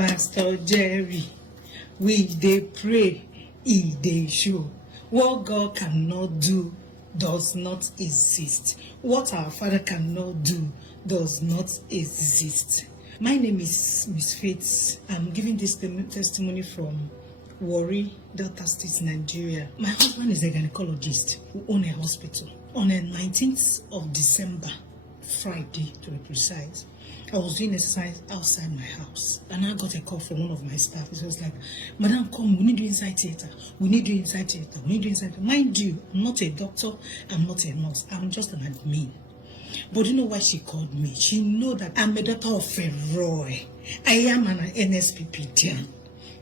Pastor Jerry, we dey pray, he dey show. What God cannot do does not exist. What our Father cannot do does not exist. My name is Miss Faith. I'm giving this testimony from Warri, Delta State, Nigeria. My husband is a gynecologist who owns a hospital. On the 19th of December, Friday to be precise, I was doing exercise outside my house and I got a call from one of my staff. It was like, Madam, come, we need you inside theater. We need you inside theater. We need you inside theater. Mind you, I'm not a doctor, I'm not a nurse, I'm just an admin. But you know why she called me? She know that I'm a daughter of a Roy. I am an Nsppd.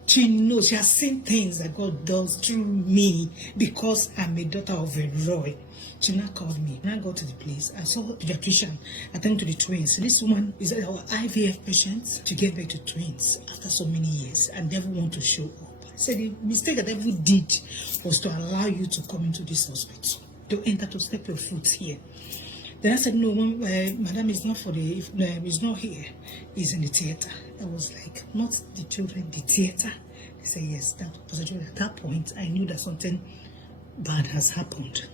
She knows, she has seen things that God does through me because I'm a daughter of a Roy. She now called me. When I got to the place, I saw a pediatrician attending to the twins. This woman is our IVF patient to get back to twins after so many years and devil want to show up. I said the mistake that devil did was to allow you to come into this hospital, to enter, to step your foot here. Then I said, no, madam, is not for the, it's not here, it's in the theater. I was like, not the children, the theater. They said, yes, that was at that point, I knew that something bad has happened.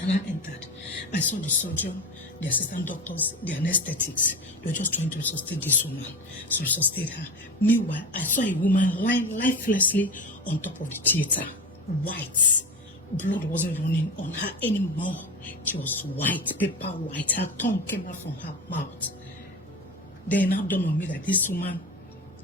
And I entered. I saw the surgeon, the assistant doctors, the anesthetics. They were just trying to resuscitate this woman, to resuscitate her. Meanwhile, I saw a woman lying lifelessly on top of the theater, white. Blood wasn't running on her anymore. She was white, paper white. Her tongue came out from her mouth. They now dawned on me that this woman,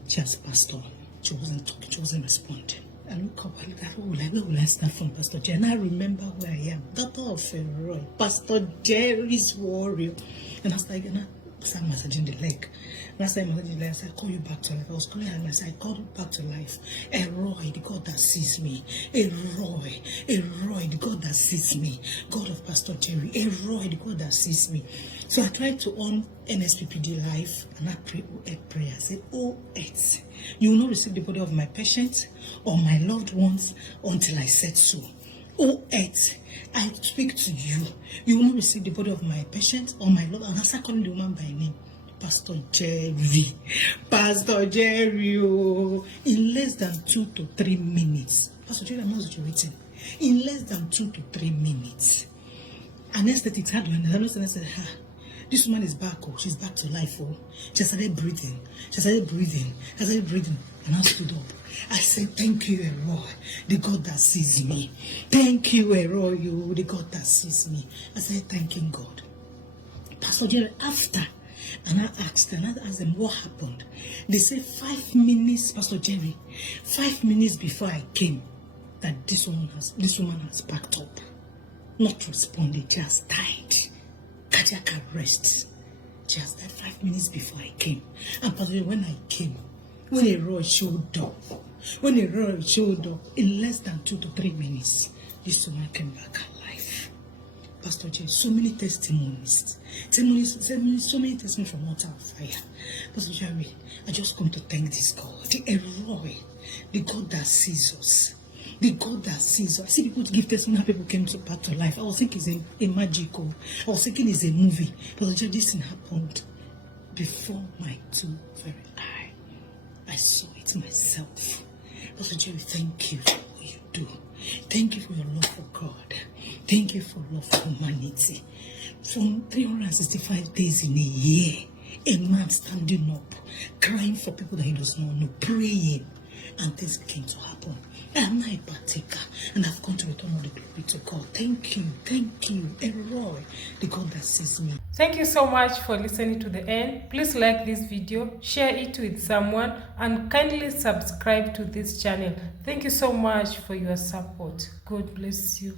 she has passed on. She wasn't talking, she wasn't responding. I look up, I look at, where will I stand from Pastor Jerry? And I remember where I am, daughter of a Roy, Pastor Jerry's warrior. And I was like, I started massaging the leg. When I started massaging the leg, I said, I call you back to life. I was calling her and I said, I called you back to life. A Roy, the God that sees me. A Roy, the God that sees me. God of Pastor Jerry. A Roy, the God that sees me. So I tried to on Nsppd life and I prayed a prayer. I said, oh, it's, you will not receive the body of my patient or my loved ones until I said so. Oh, Earth, I speak to you. You will not receive the body of my patient or my Lord. And I start calling the woman by name. Pastor Jerry. Pastor Jerry. Oh. In less than 2 to 3 minutes. Pastor Jerry, I'm not waiting. In less than 2 to 3 minutes. Anesthetics had one. I said, this woman is back. Oh, she's back to life. Oh, she started breathing. And I stood up. I said, thank you, Roy, the God that sees me. Thank you, Roy, you, the God that sees me. I said, thanking God. Pastor Jerry, after, and I asked them what happened. They said 5 minutes, Pastor Jerry, 5 minutes before I came, that this woman has packed up, not responding, she has died. Cardiac arrest. She has died 5 minutes before I came. And Pastor Jerry, when I came, when a Roy showed up, in less than 2 to 3 minutes, this woman came back alive. Pastor J, so many testimonies from Altar of Fire. Pastor Jerry, I just come to thank this God, the Roy, the God that sees us. The God that sees us. I see people give testimony how people came back to life. I was thinking it's a magical. I was thinking it's a movie. Pastor Jerry, this thing happened before my 2 very eyes. I saw it myself. Pastor Jerry, thank you for what you do. Thank you for your love for God. Thank you for love for humanity. From 365 days in a year, a man standing up, crying for people that he does not know, praying, and things began to happen. I'm not a partaker, and I've come to return all the glory to God. Thank you, Elroy, the God that sees me. Thank you so much for listening to the end. Please like this video, share it with someone, and kindly subscribe to this channel. Thank you so much for your support. God bless you.